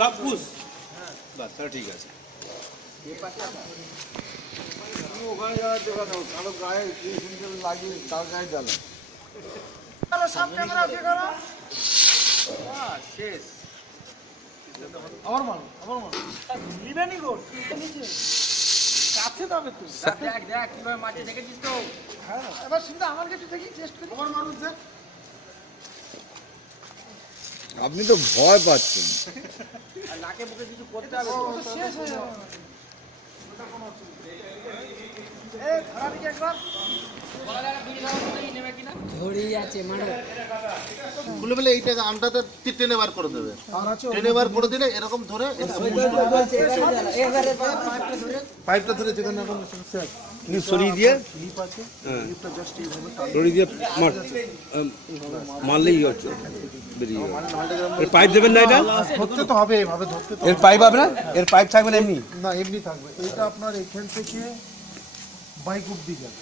সব কুশ বাস তাহলে ঠিক আছে। ওখানে যাওয়ার দেখা দাও কারো গায়ে লাগিয়ে তার গায়ে জ্বালা সব ক্যামেরা ওকে করো শেষ আমার মাল নিবেনি গো নিচে কাছে যাবে তুই দেখ দেখ কিভাবে মাটি দেখেছিস তো। হ্যাঁ এবার শুনতে আমার কাছে দেখি টেস্ট করি আমার মানুষ দেখ। আপনি তো ভয় পাচ্ছেন আর নাকে মুখে কিছু করতে হবে তো শেষ হয়ে যাবে। এই খারাপ কি একবার ধরি আছে মারো খুলে ফেলে এইটা আমটাতে টেনে বার করে দেবে, টেনে বার করে দিলে এরকম ধরে পাইপটা ধরে যেখানে এখন সরিয়ে দিয়ে সরিয়ে দিয়ে মারলেই হচ্ছে বেরিয়ে যাবে। এর পাইপ দেবেন না এটা? ধরতে তো হবে এভাবে ধরতে তো এর পাইপ হবে না? এর পাইপ থাকবে না এমনি? না এমনি থাকবে। এটা আপনার এখান থেকে বাইক অব্দি যাবে।